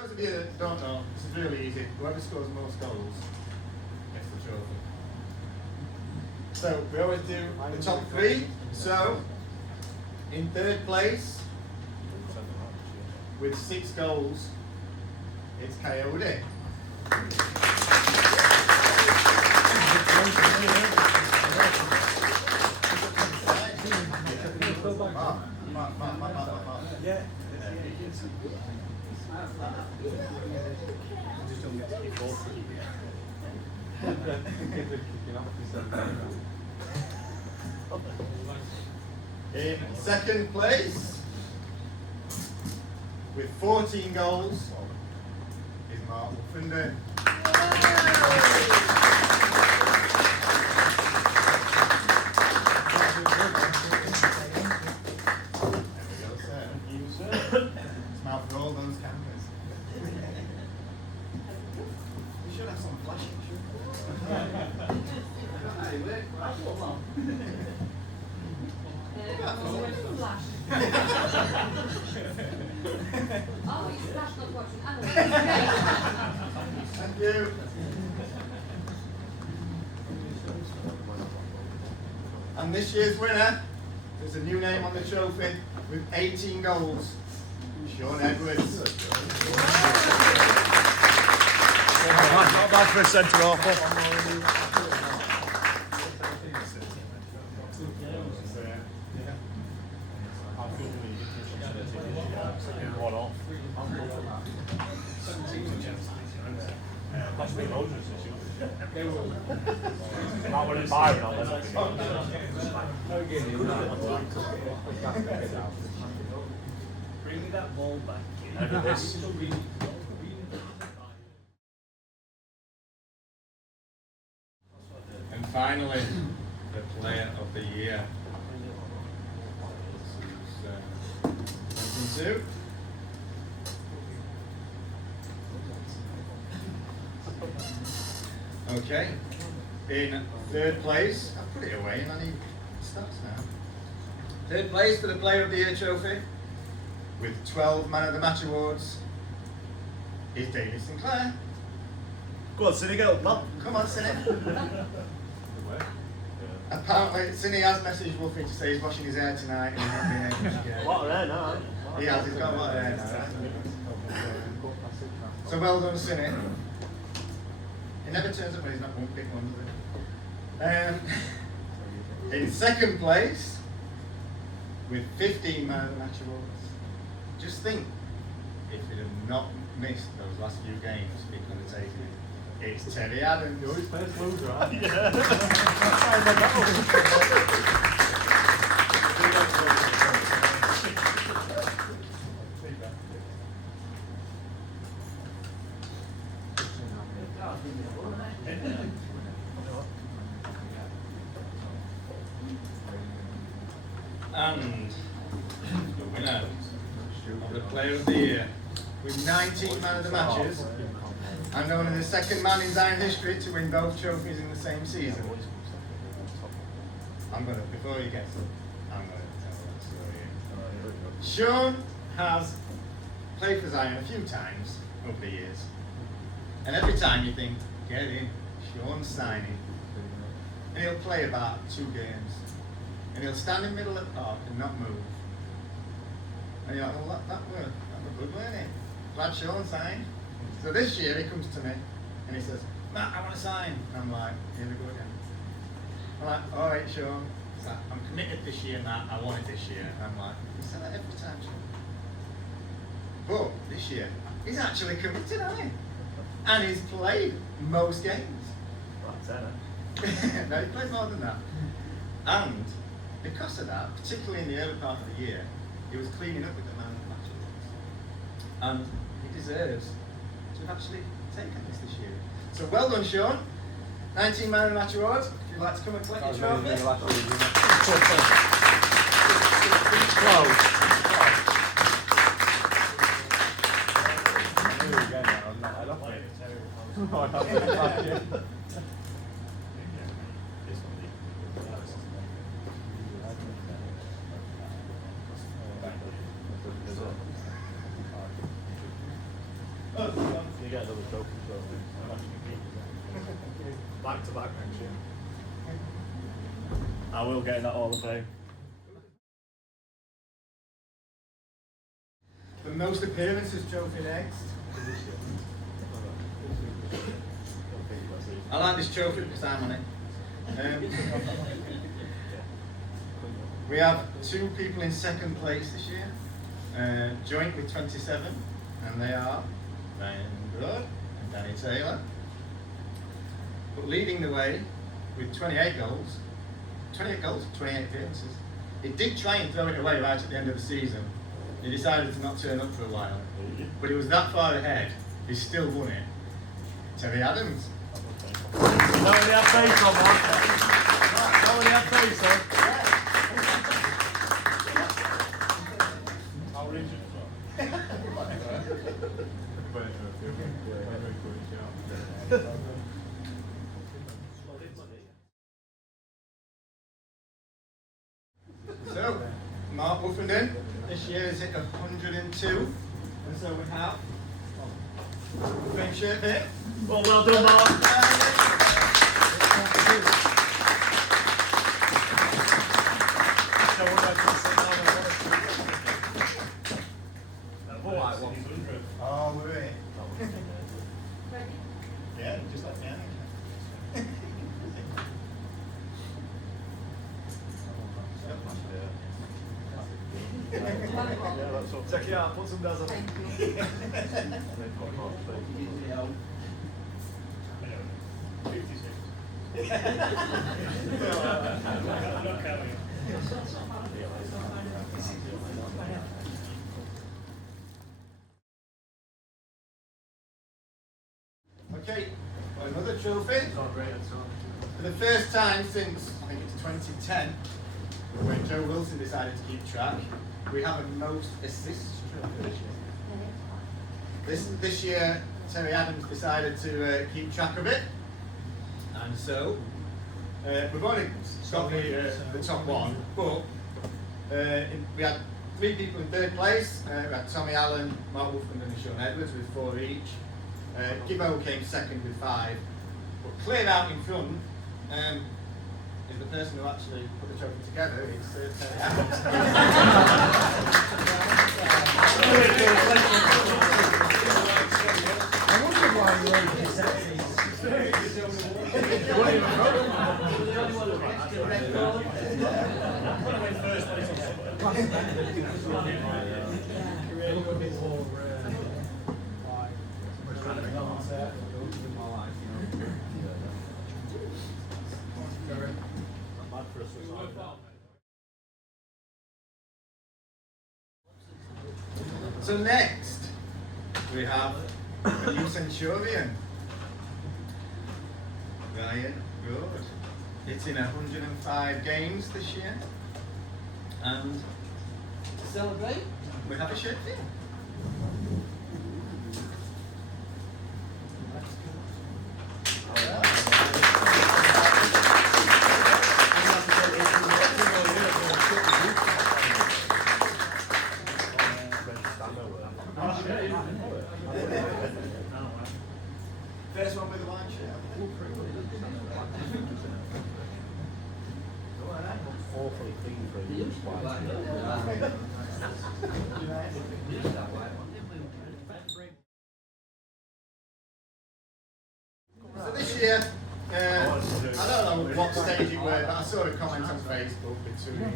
those of you that don't know, this is really easy. Whoever scores most goals gets the trophy. So we always do the top three. So in third place with 6 goals, it's Coyote. Yeah. In second place with 14 goals is Mark Wolfenden. Smile for all those cameras. You should have some flashing, Oh, you flash not watching. Thank you. And this year's winner, there's a new name on the trophy with 18 goals. Sean Edwards. Not bad for a centre half. Bring me that ball back. And finally, the player of the year. This is 1 and 2. Okay. In third place, I'll put it away and I need stats now. Third place for the Player of the Year trophy with 12 Man of the Match awards is David Sinclair. Go on, Cine, get up, man. Come on, Cine. Apparently, Cine has messaged Wolfie to say he's washing his hair tonight and he's not being able to get What are they now? He has, he's got a lot of hair now. So well done, Cine. It never turns up when he's not one big one, does it? In second place, with 15 Man of the Match awards. Just think, if he'd have not missed those last few games, he could have taken it. It's Terry Adams. You're his first loser, right? And the winner of the Player of the Year with 19 Man of the Matches and known as the second man in Zion history to win both trophies in the same season. Before he gets up, I'm going to tell that story. Sean has played for Zion a few times over the years. And every time you think, get in, Sean's signing. And he'll play about 2 games. And he'll stand in the middle of the park and not move. And you're like, well, that were good, weren't it? Glad Sean signed. So this year he comes to me and he says, Matt, I want to sign. And I'm like, here we go again. I'm like, all right, Sean. He's like, I'm committed this year, Matt. I want it this year. And I'm like, you say that every time, Sean. But this year, he's actually committed, hasn't he? And he's played most games. No, he played more than that. And because of that, particularly in the early part of the year, he was cleaning up with the Man of the Match awards. And he deserves to have actually taken this year. So well done, Sean. 19 Man of the Match awards. If you'd like to come and collect your trophy. You get another trophy, so Back to back next year. I will get in that Hall of Fame. The most appearances trophy next. I like this trophy because I'm on it. We have 2 people in second place this year, joint with 27, and they are Ryan Good and Danny Taylor. But leading the way with 28 goals, 28 appearances. He did try and throw it away right at the end of the season. He decided to not turn up for a while, but he was that far ahead, he still won it. Terry Adams. Nobody had face on that. Nobody had face on. I'll reach it as well. So, Mark Woofenden, this year is hit 102, and so we have Fame shirt here. Well done, Mark. Oh, we're in. Ready? Yeah, just like me. Check it out, put some dazzle on. Thank you. Okay, well, another trophy. For the first time since, I think it's 2010, when Joe Wilson decided to keep track, we have a most assists trophy this year. Terry Adams decided to keep track of it, and so we've only got the top one, but we had 3 people in 3rd place. We had Tommy Allen, Mark Woofenden and Sean Edwards with 4 each. Gibbo came 2nd with 5, but clear out in front is the person who actually put the trophy together. It's Terry Adams. I wonder why you wrote this So next, we have a new Centurion, Ryan Good. It's in 105 games this year, and to celebrate, we have a shirt here. First one with the line shirt. Awfully clean for So this year, I don't know what stage you were, but I saw a comment on Facebook between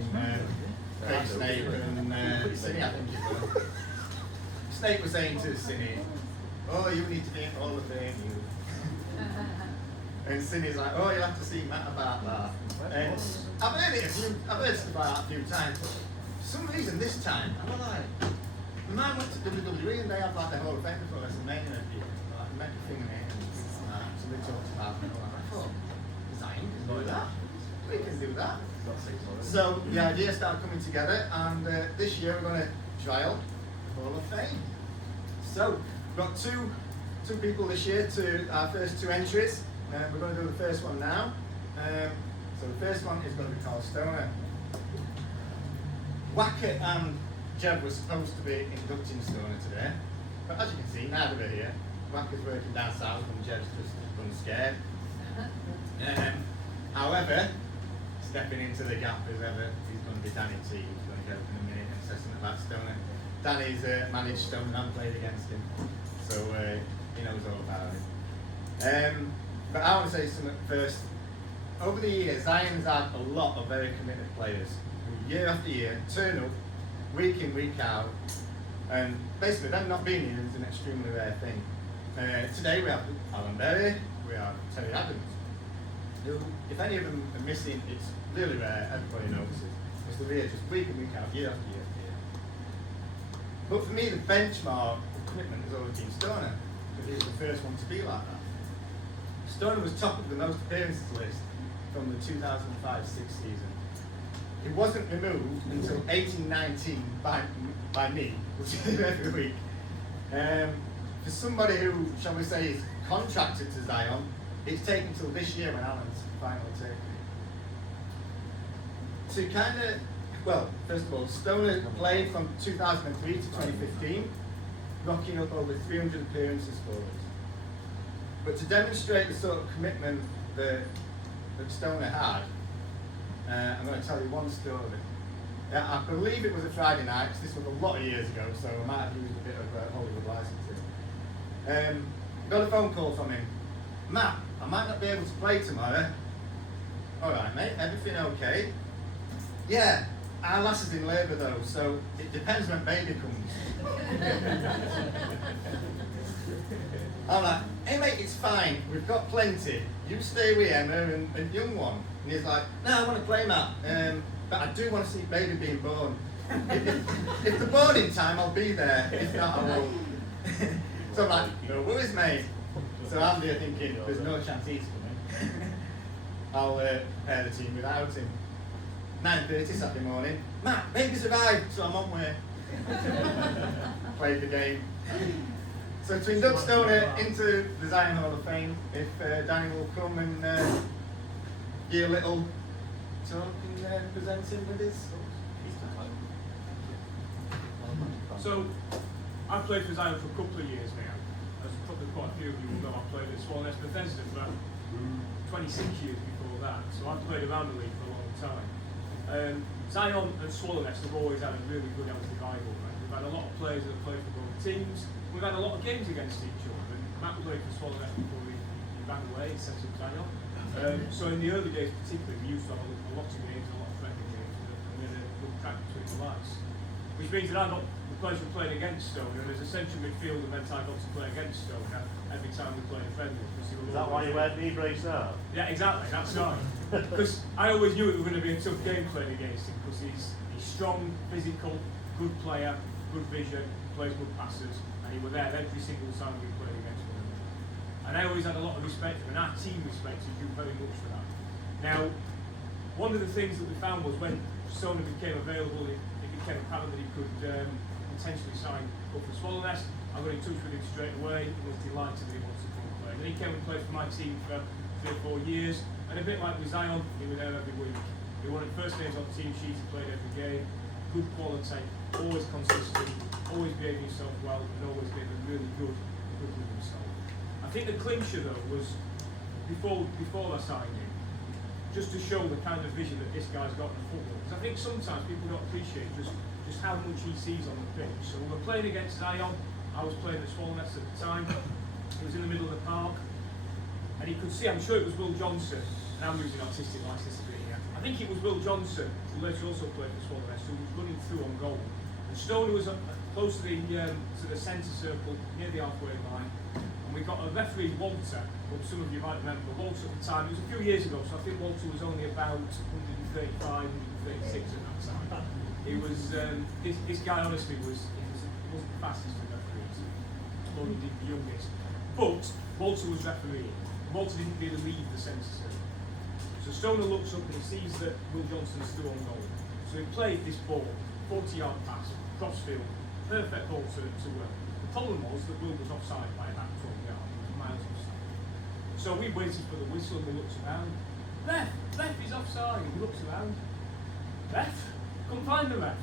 Craig Snape and Cinny, I think it was. Snape was saying to Cinny, "Oh, you need to be in Hall of Fame, you." And Cindy's like, "Oh, you'll have to see Matt about that." And I've heard stuff like that a few times, but for some reason this time, I was like, the man went to WWE and they have like the Hall of Fame before WrestleMania and people, like the mega thing in it and things like that. So they talked about it and all that. I thought, Zion can do that. We can do that. So the idea started coming together, and this year we're going to trial Hall of Fame. So we've got two people this year to our first 2 entries. We're going to do the first one now. So the first one is going to be Carl Stoner. Wackett and Jeb were supposed to be inducting Stoner today, but as you can see, neither are here. Wacker's working down south and Jed's just unscared. However, stepping into the gap as ever, he's going to be Danny T, who's going to go up in a minute and say something about Stoner. Danny's managed Stoner and played against him, so he knows all about it. But I want to say something first. Over the years, Zion's had a lot of very committed players who year after year turn up, week in, week out, and basically them not being here is an extremely rare thing. Today we have Alan Berry, we have Terry Adams, who, if any of them are missing, it's really rare, everybody notices. Because they're here just week in, week out, year after year after year. But for me, the benchmark of commitment has always been Stoner, because he was the first one to be like that. Stoner was top of the most appearances list from the 2005-06 season. He wasn't removed until 18-19 by me, which is every week. For somebody who, shall we say, is contracted to Zion, it's taken till this year when Alan's finally taken it. To kind of, well, first of all, Stoner played from 2003 to 2015, rocking up over 300 appearances for us. But to demonstrate the sort of commitment that Stoner had, I'm going to tell you one story. I believe it was a Friday night, because this was a lot of years ago, so I might have used a bit of Hollywood licensing. Got a phone call from him. Matt, I might not be able to play tomorrow. Alright mate, everything okay? Yeah, our lass is in labour though, so it depends when baby comes. I'm like, hey mate, it's fine, we've got plenty. You stay with Emma and young one. And he's like, no, I want to play Matt, but I do want to see baby being born. If they're born in time, I'll be there. If not, I won't. So I'm like, no worries mate. So I'm there thinking, there's no chance he's coming. I'll prepare the team without him. 9:30 Saturday morning, Matt, baby's arrived, so I'm on way. Played the game. So to induct Stoner into the Zion Hall of Fame, if Danny will come and give a little talk and present him with his. So, I've played for Zion for a couple of years now. As probably quite a few of you will know, I played at Swallownest Bethesda for about 26 years before that. So I've played around the league for a long time. Zion and Swallownest have always had a really good healthy rivalry. We've had a lot of players that have played for both teams. We've had a lot of games against each other. And Matt played for Swallownest before he ran away and set up Zion. So in the early days particularly, we used to have a lot of games, a lot of friendly games, and we had a good crack between the lads. Which means that I got the pleasure of playing against Stoner, and as a central midfielder meant I got to play against Stoner every time we played a friendly. Is that why you wear knee brace now? Yeah, exactly, that's right. Because I always knew it was going to be a tough game playing against him, because he's strong, physical, good player, good vision, plays good passes, and he was there every single time we played against one another. And I always had a lot of respect for him, and our team respected you very much for that. Now, one of the things that we found was when Stoner became available, it became apparent that he could potentially sign up for Swallownest. I got in touch with him straight away and was delighted that he wanted to come and play. And he came and played for my team for 3 or 4 years, and a bit like with Zion, he was there every week. He wanted first names on the team sheet, he played every game, good quality, always consistent, always behaving himself well, and always being a really good with himself. I think the clincher though was before I signed him, just to show the kind of vision that this guy's got in football. Because I think sometimes people don't appreciate just how much he sees on the pitch. So we're playing against Zion. I was playing at Swallownest at the time. He was in the middle of the park, and he could see, I'm sure it was Will Johnson, and I'm using artistic license to be here. I think it was Will Johnson, who later also played for Swallownest, who was running through on goal. And Stoner was close to the centre circle, near the halfway line. And we got a referee, Walter, who some of you might remember. Walter at the time, it was a few years ago, so I think Walter was only about 135, 136 at that time. He was, this guy honestly wasn't the fastest of referees, or indeed the youngest. But Walter was refereeing. Walter didn't really leave the centre circle. So Stoner looks up and he sees that Will Johnson's still on goal. So he played this ball, 40-yard pass, crossfield, perfect ball to Will. The problem was that Will was offside by about 12 yards, he was miles offside. So we waited for the whistle and we looked around. Ref, he's offside. He looks around. Ref, couldn't find the ref.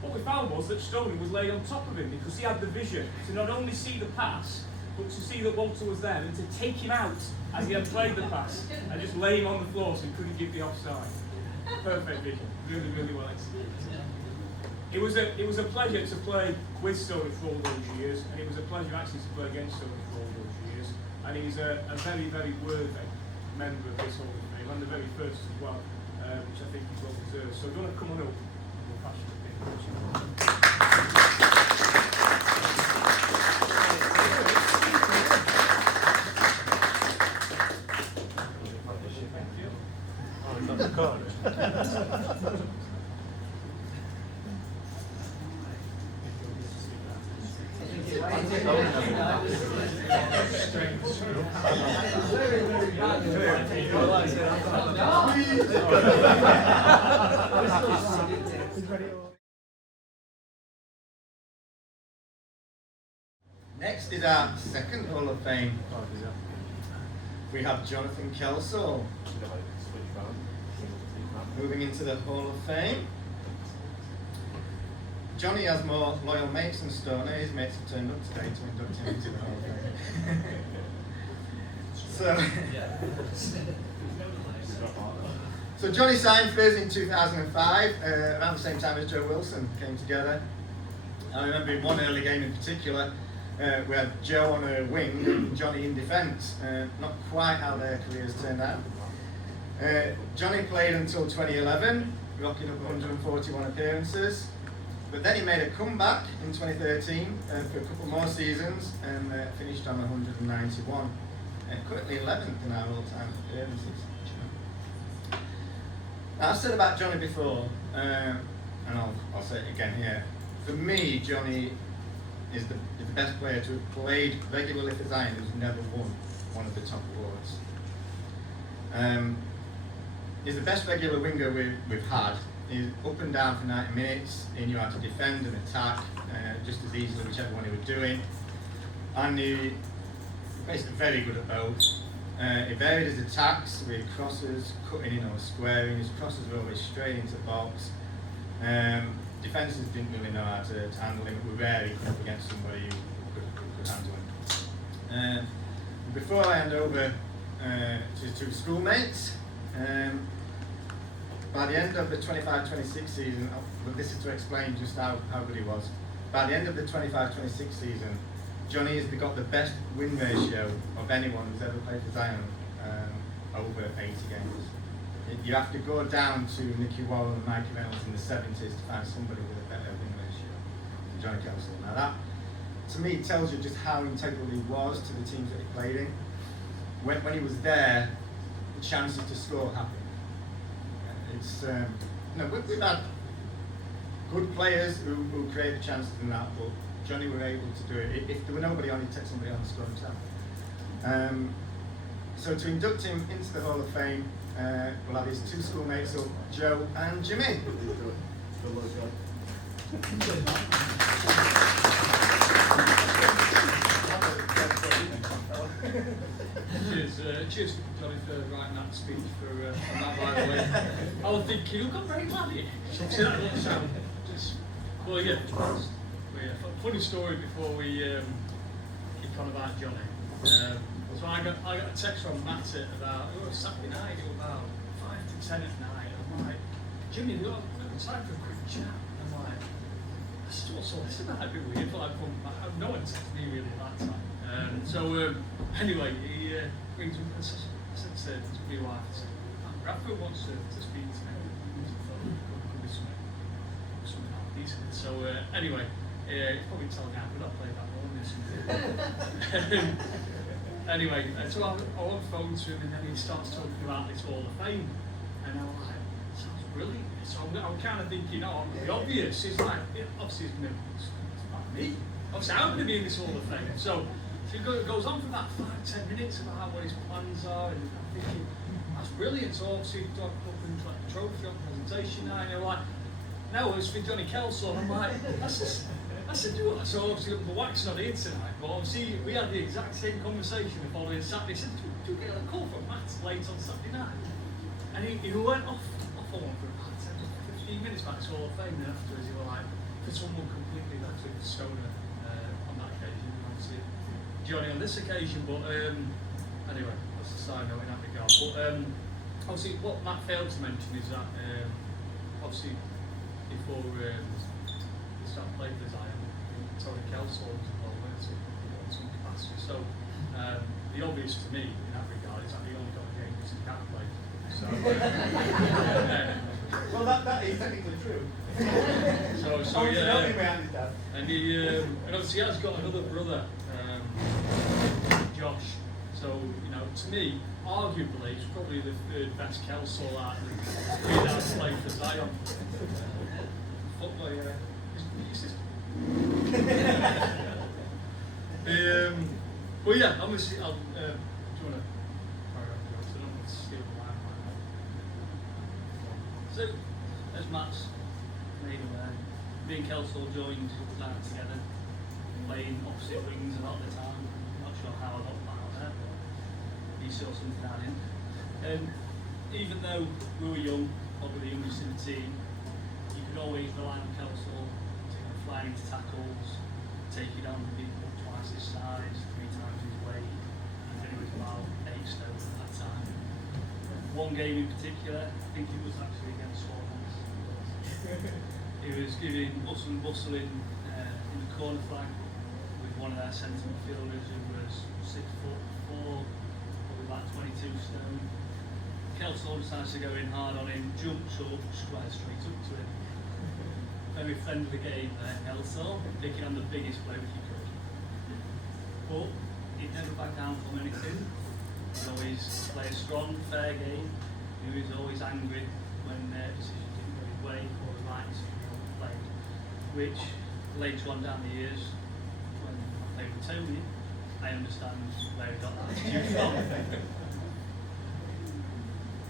What we found was that Stoner was laid on top of him because he had the vision to not only see the pass, but to see that Walter was there and to take him out as he had played the pass and just lay him on the floor so he couldn't give the offside. Perfect vision, really, really well executed. It was a pleasure to play with Stoney for all those years, and it was a pleasure actually to play against Stoney for all those years. And he's a very, very worthy member of this Hall of Fame, and the very first as well, which I think is well deserved. So if you want to come on up, we'll pass you the pin. Oh, it's on the card. Next is our second Hall of Fame. We have Jonathan Kelso moving into the Hall of Fame. Johnny has more loyal mates than Stoner. His mates have turned up today to induct him into the Hall of Fame. So Johnny signed for us in 2005, around the same time as Joe Wilson came together. I remember in one early game in particular, we had Joe on a wing and Johnny in defence. Not quite how their careers turned out. Johnny played until 2011, rocking up 141 appearances. But then he made a comeback in 2013 for a couple more seasons and finished on 191. Currently 11th in our all-time appearances. Now, I've said about Johnny before, and I'll say it again here. For me, Johnny is the best player to have played regularly for Zion who's never won one of the top awards. He's the best regular winger we've had. He's up and down for 90 minutes. He knew how to defend and attack just as easily, whichever one he was doing. And he basically very good at both. He varied his attacks with crosses, cutting in or squaring. His crosses were always straight into the box. Defences didn't really know how to handle him. We rarely come up against somebody who could handle him. Before I hand over to his two schoolmates, by the end of the 25-26 season, this is to explain just how good he was. By the end of the 25-26 season, Johnny has got the best win ratio of anyone who's ever played for Zion, over 80 games. You have to go down to Nicky Worrell and Mikey Reynolds in the 70s to find somebody with a better win ratio than Johnny Kelso. Now that, to me, tells you just how integral he was to the teams that he played in. When he was there, the chances to score happened. It's we've had good players who create the chances in that, but Johnny were able to do it. If there were nobody on, he'd take somebody on and score himself. So to induct him into the Hall of Fame, we'll have his two schoolmates up, Joe and Jimmy. Cheers, Johnny, for writing that speech for that, by the way. I was thinking, you've got very glad here. Well, yeah, funny story before we kick on about Johnny. So I got a text from Matt at about, it was Saturday night, it was about 5 to 10 at night, and I'm like, Jimmy, we've got time for a quick chat. And I'm like, I still saw this tonight, a bit weird, but no one texted me really at that time. Anyway, he brings me up and says, I said to my wife, I said, Bradford wants to speak to me. Could be something like decent. So anyway, it's probably telling out, we're not playing that one this. Anyway, so I on the phone to him, and then he starts talking about this Hall of Fame, and I'm like, sounds brilliant. So I'm kind of thinking, the obvious is like, obviously it's about me. Obviously I'm going to be in this Hall of Fame. So it goes on for about 5-10 minutes about what his plans are, and I'm thinking, that's brilliant. So obviously talk up and like the trophy on presentation night, and you're like, no, it's for Johnny Kelso. And I'm like, I said, do it. So obviously the wax not here tonight, but obviously we had the exact same conversation the following Saturday. He said, do you get a call from Matt late on Saturday night? And he went off on one for about 10 to 15 minutes about his Hall of Fame, and afterwards he was like, for someone completely, actually Stoner on that occasion, obviously Johnny on this occasion, but anyway, that's a side note in that regard. But obviously, what Matt failed to mention is that obviously before we started playing for Zion, Tony Kelsall was involved in some capacity. So the obvious to me in that regard is that he only got a game because he can't play. So, Well, that is technically true. so I was yeah. noting my handicap. And and obviously he has got another brother, Josh. So, you know, to me, arguably, he's probably the third best Kelsall out of the three that have played for Zion. Football, his sister. Well, yeah, obviously, do you want to carry on, Joe? So I don't want to steal the line. So, as Matt's made aware, me and Kelsall joined Zion together, playing opposite wings a lot of the time. Not sure how I got that out there, but he saw something out in. Even though we were young, probably the youngest in the team, you could always rely on Kelsall to fly into tackles, take you down with people twice his size, 3 times his weight, and then he was about 8 stone at that time. One game in particular, I think it was actually against Swans. He was giving hustle and bustle in the corner flag with one of their centre midfielders who was 6'4", probably about 22 stone. Kelsall decides to go in hard on him, jumps up, squares straight up to him. Very friendly game there, Kelsall, picking on the biggest bloke he could. But he'd never back down from anything. He'd always play a strong, fair game. He was always angry when decisions didn't go his way or the right decision wasn't played. Which later on down the years, when I played with Tony, I understand where he got that attitude from.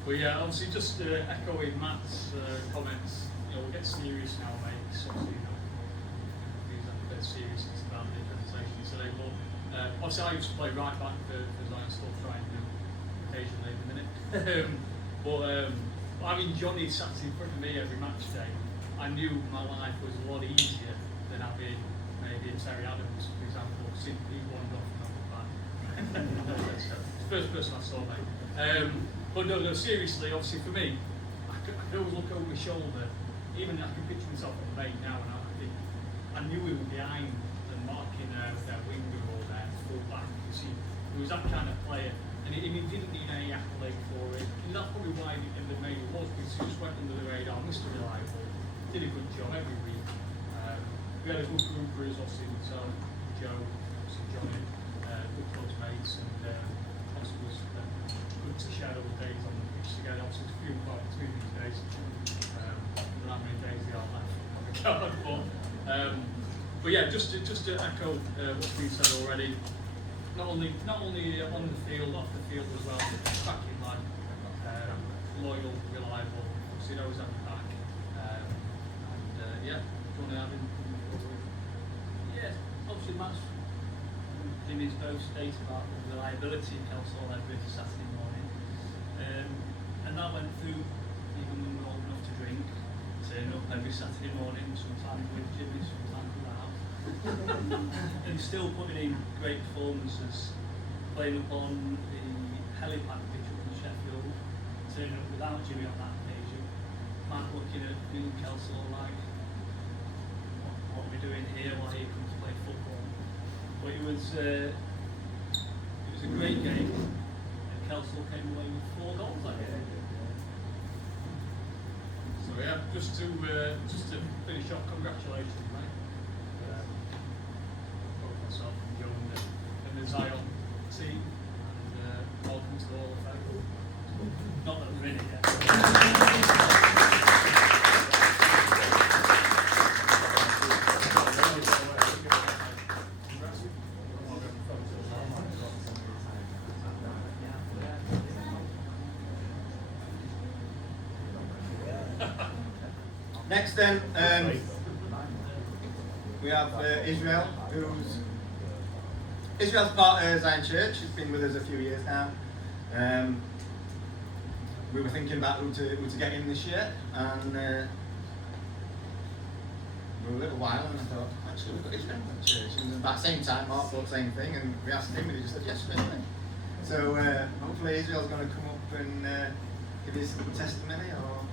Well, yeah, obviously, just echoing Matt's comments, you know, we'll get serious now, mate. So, obviously, you know, these are a bit serious about the presentation today. But obviously, I used to play right back for Zion, still trying to occasionally in a minute. But having Johnny sat in front of me every match day, I knew my life was a lot easier than having maybe a Terry Adams, for example, seeing people wander off and come back. It's the first person I saw, mate. But no, seriously, obviously for me, I could always look over my shoulder, even I can picture myself on the main now, and I knew we were behind and marking their winger or their full back, because he was that kind of player, and he didn't need any accolade for it. And that's probably why the main was, because he just went under the radar, Mr. Reliable, did a good job every week. We had a good group for us, obviously, so Joe, obviously Johnny, good close mates, and obviously was good to share those days on the pitch together. Obviously, it's few and far between these days. I don't know how many days they are left on the card, but yeah, just to echo what's been said already. Not only on the field, off the field as well. Cracking lad, loyal, reliable. Obviously, knows having back. Yeah, do you want to have him? Yeah, obviously Matt's in his both states about the reliability of Kelsall every Saturday morning. And that went through even when we were old enough to drink, turn up every Saturday morning, sometimes with Jimmy, sometimes without. And still putting in great performances, playing up on the helipad pitch up in Sheffield, turning up without Jimmy on that occasion. Matt looking at me and Kelsall like, what are we doing here? Why are you come to play football? But it was a great game, and Kelsall came away with 4 goals that game. So yeah, just to finish off, congratulations, mate. Both myself and Joe and the Zion team, and welcome to the Hall of Fame. Not that we're in it yet. Next then, we have Israel, Israel's part of Zion Church. He's been with us a few years now. We were thinking about who to get in this year, and for a little while, and I thought, actually, we've got his friend at church. And at that same time, Mark thought the same thing, and we asked him, and he just said, yes, certainly. So hopefully Israel's going to come up and give his testimony, or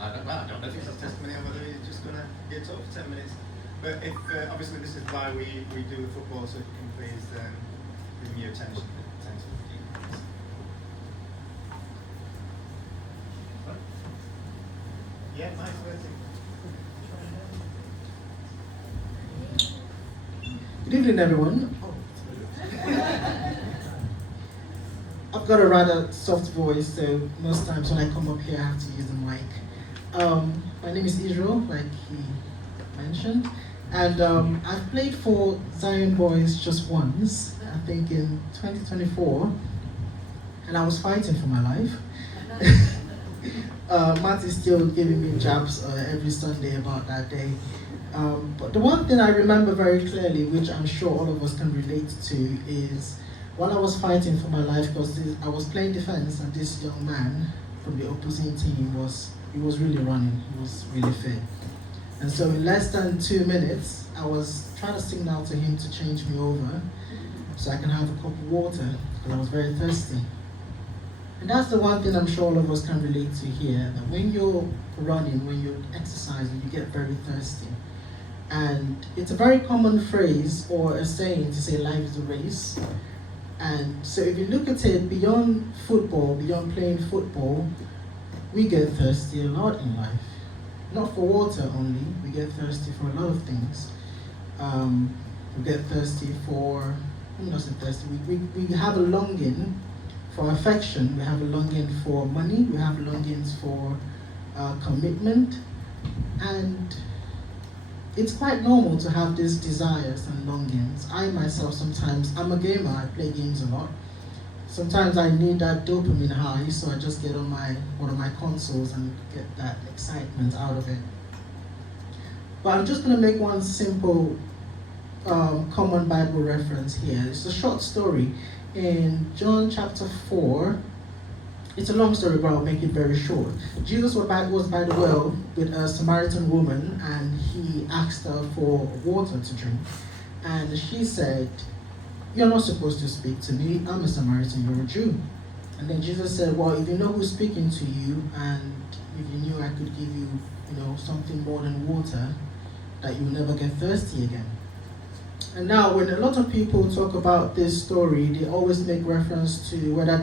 I don't know if it's his testimony or whether he's just going to get talk for 10 minutes. But if obviously this is why we do the football, so if you can please give me your attention for 10 to 15 minutes. Yeah, nice. Good evening, everyone. I've got a rather soft voice, so most times when I come up here, I have to use the mic. My name is Israel, like he mentioned, and I've played for Zion Boys just once, I think in 2024, and I was fighting for my life. Matt is still giving me jabs every Sunday about that day. But the one thing I remember very clearly, which I'm sure all of us can relate to, is while I was fighting for my life, because I was playing defense, and this young man from the opposing team was really running, he was really fit. And so in less than 2 minutes, I was trying to signal to him to change me over so I can have a cup of water, because I was very thirsty. And that's the one thing I'm sure all of us can relate to here, that when you're running, when you're exercising, you get very thirsty. And it's a very common phrase or a saying to say life is a race. And so if you look at it beyond football, beyond playing football, we get thirsty a lot in life. Not for water only, we get thirsty for a lot of things. We get thirsty for, I'm not saying thirsty, we have a longing for affection, we have a longing for money, we have longings for commitment, and it's quite normal to have these desires and longings. I myself sometimes, I'm a gamer, I play games a lot. Sometimes I need that dopamine high, so I just get on one of my consoles and get that excitement out of it. But I'm just going to make one simple common Bible reference here. It's a short story in John chapter 4. It's a long story, but I'll make it very short. Jesus was by the well with a Samaritan woman, and he asked her for water to drink. And she said, "You're not supposed to speak to me. I'm a Samaritan, you're a Jew." And then Jesus said, "Well, if you know who's speaking to you, and if you knew I could give you, something more than water, that you'll never get thirsty again." And now, when a lot of people talk about this story, they always make reference to whether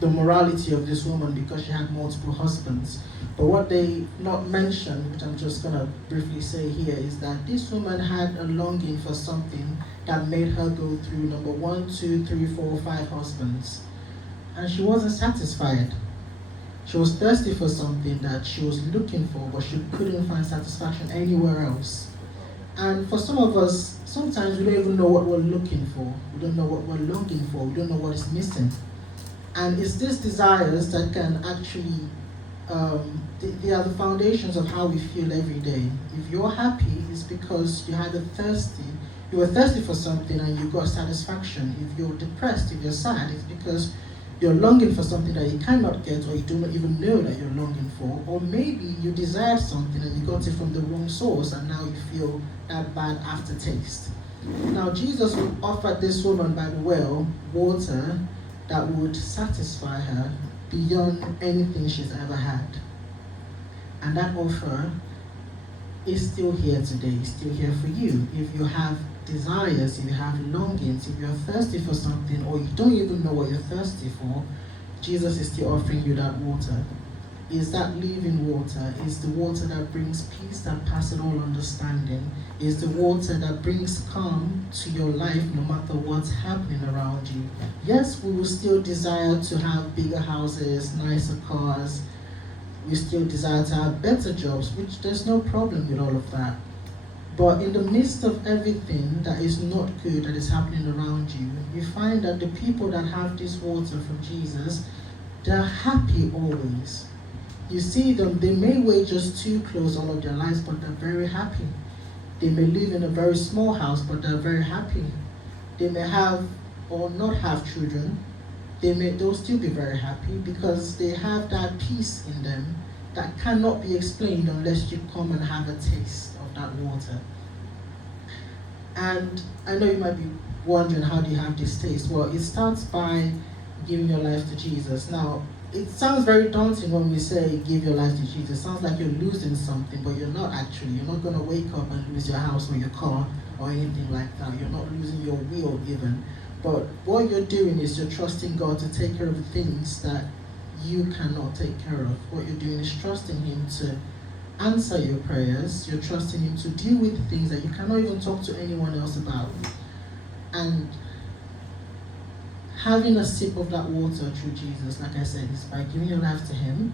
the morality of this woman because she had multiple husbands. But what they not mention, which I'm just going to briefly say here, is that this woman had a longing for something that made her go through number 1, 2, 3, 4, 5 husbands. And she wasn't satisfied. She was thirsty for something that she was looking for, but she couldn't find satisfaction anywhere else. And for some of us, sometimes we don't even know what we're looking for. We don't know what we're longing for. We don't know what is missing. And it's these desires that can actually, they are the foundations of how we feel every day. If you're happy, it's because you were thirsty for something and you got satisfaction. If you're depressed, if you're sad, it's because you're longing for something that you cannot get, or you do not even know that you're longing for. Or maybe you desired something and you got it from the wrong source, and now you feel that bad aftertaste. Now Jesus would offer this woman by the well water that would satisfy her beyond anything she's ever had. And that offer is still here today, still here for you. If you have desires, if you have longings, if you're thirsty for something, or you don't even know what you're thirsty for, Jesus is still offering you that water. Is that living water, is the water that brings peace that passes all understanding, is the water that brings calm to your life no matter what's happening around you. Yes, we will still desire to have bigger houses, nicer cars, we still desire to have better jobs, which there's no problem with all of that. But in the midst of everything that is not good that is happening around you, you find that the people that have this water from Jesus, they're happy always. You see them, they may wear just 2 clothes all of their lives, but they're very happy. They may live in a very small house, but they're very happy. They may have or not have children. They'll still be very happy because they have that peace in them that cannot be explained unless you come and have a taste of of that water. And I know you might be wondering, how do you have this taste? Well, it starts by giving your life to Jesus. Now, it sounds very daunting when we say give your life to Jesus. It sounds like you're losing something, but you're not actually. You're not going to wake up and lose your house or your car or anything like that. You're not losing your will even. But what you're doing is you're trusting God to take care of the things that you cannot take care of. What you're doing is trusting Him to answer your prayers. You're trusting Him to deal with things that you cannot even talk to anyone else about. And having a sip of that water through Jesus, like I said, is by giving your life to Him,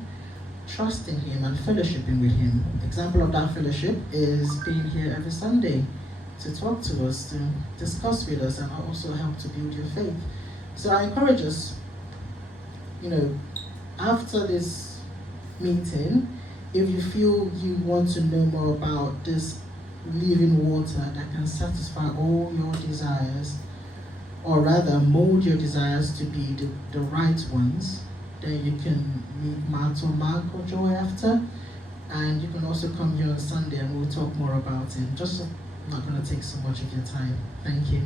trusting Him and fellowshipping with Him. Example of that fellowship is being here every Sunday to talk to us, to discuss with us, and also help to build your faith. So I encourage us, after this meeting, if you feel you want to know more about this living water that can satisfy all your desires, or rather mold your desires to be the right ones, then you can meet Mark or Joy after, and you can also come here on Sunday and we'll talk more about it. Just not going to take so much of your time. Thank you.